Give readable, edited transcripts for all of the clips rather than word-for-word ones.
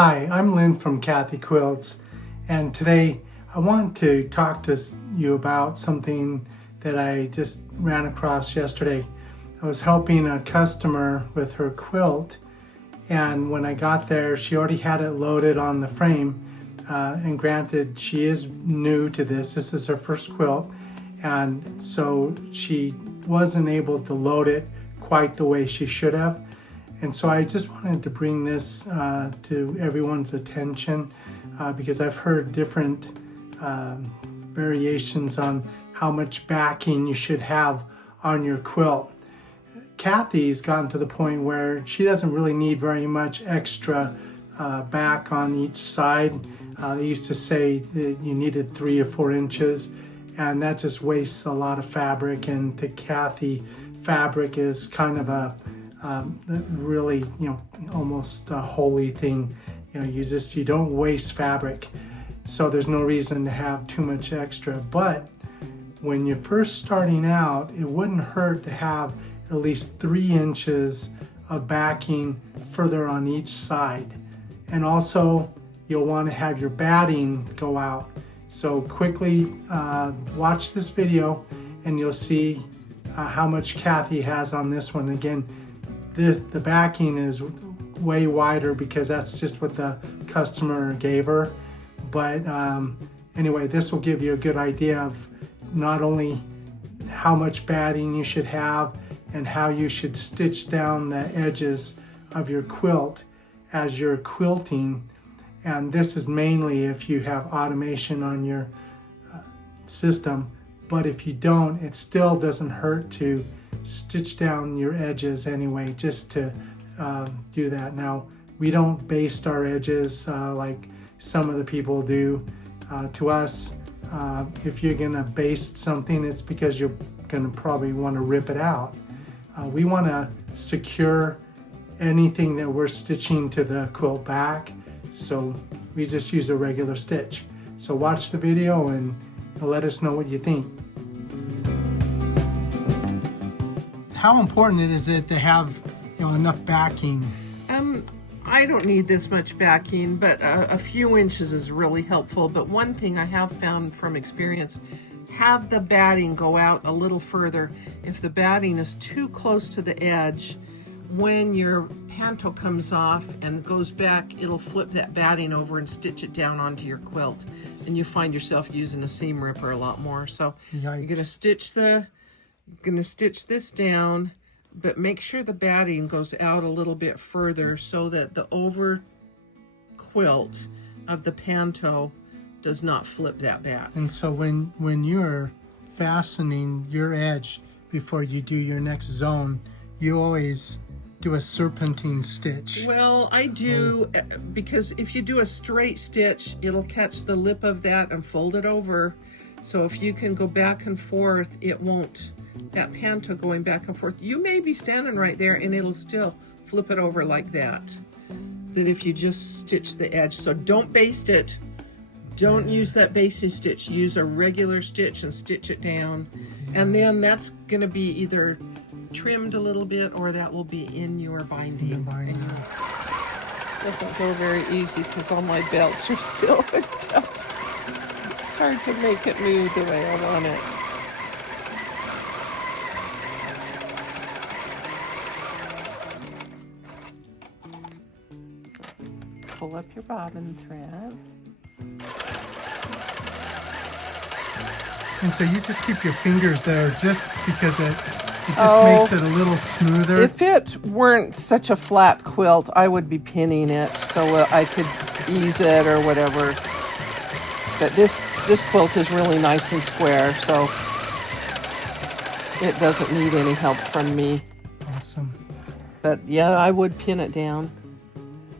Hi, I'm Lynn from Kathy Quilts, and today I want to talk to you about something that I just ran across yesterday. I was helping a customer with her quilt, and when I got there, she already had it loaded on the frame. And granted, she is new to this. This is her first quilt, and so she wasn't able to load it quite the way she should have. And so I just wanted to bring this to everyone's attention because I've heard different variations on how much backing you should have on your quilt. Kathy's gotten to the point where she doesn't really need very much extra back on each side. They used to say that you needed 3 or 4 inches, and that just wastes a lot of fabric. And to Kathy, fabric is kind of a really, almost a holy thing. You don't waste fabric, so there's no reason to have too much extra. But when you're first starting out, it wouldn't hurt to have at least 3 inches of backing further on each side. And also you'll want to have your batting go out. So quickly watch this video and you'll see how much Kathy has on this one. Again, the backing is way wider because that's just what the customer gave her. But anyway, this will give you a good idea of not only how much batting you should have and how you should stitch down the edges of your quilt as you're quilting. And this is mainly if you have automation on your system. But if you don't, it still doesn't hurt to stitch down your edges anyway, just to do that. Now, we don't baste our edges like some of the people do. To us, if you're gonna baste something, it's because you're gonna probably want to rip it out. We want to secure anything that we're stitching to the quilt back, so we just use a regular stitch. So watch the video and let us know what you think. How important is it to have enough backing? I don't need this much backing, but a few inches is really helpful. But one thing I have found from experience, have the batting go out a little further. If the batting is too close to the edge, when your panto comes off and goes back, it'll flip that batting over and stitch it down onto your quilt, and you find yourself using a seam ripper a lot more. So Yikes. You're gonna stitch this down, but make sure the batting goes out a little bit further so that the over quilt of the panto does not flip that back. And so when you're fastening your edge before you do your next zone, you always do a serpentine stitch. Well, I do, because if you do a straight stitch, it'll catch the lip of that and fold it over. So if you can go back and forth, it won't, that panto going back and forth, you may be standing right there and it'll still flip it over like that. Then if you just stitch the edge, so don't baste it. Don't use that basting stitch. Use a regular stitch and stitch it down. And then that's going to be either trimmed a little bit or that will be in your binding. Doesn't go very easy because all my belts are still hooked up. It's hard to make it move the way I want it. Pull up your bobbin thread. And so you just keep your fingers there just because it just makes it a little smoother. If it weren't such a flat quilt, I would be pinning it so I could ease it or whatever. But this quilt is really nice and square, so it doesn't need any help from me. Awesome. But yeah, I would pin it down.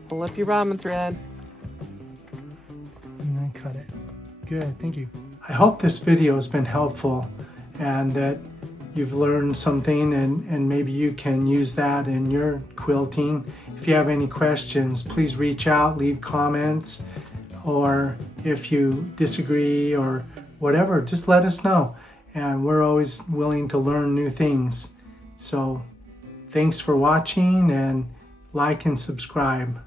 Pull up your bobbin thread. And then cut it. Good, thank you. I hope this video has been helpful and that you've learned something and maybe you can use that in your quilting. If you have any questions, please reach out, leave comments, or if you disagree or whatever, just let us know. And we're always willing to learn new things. So thanks for watching, and like and subscribe.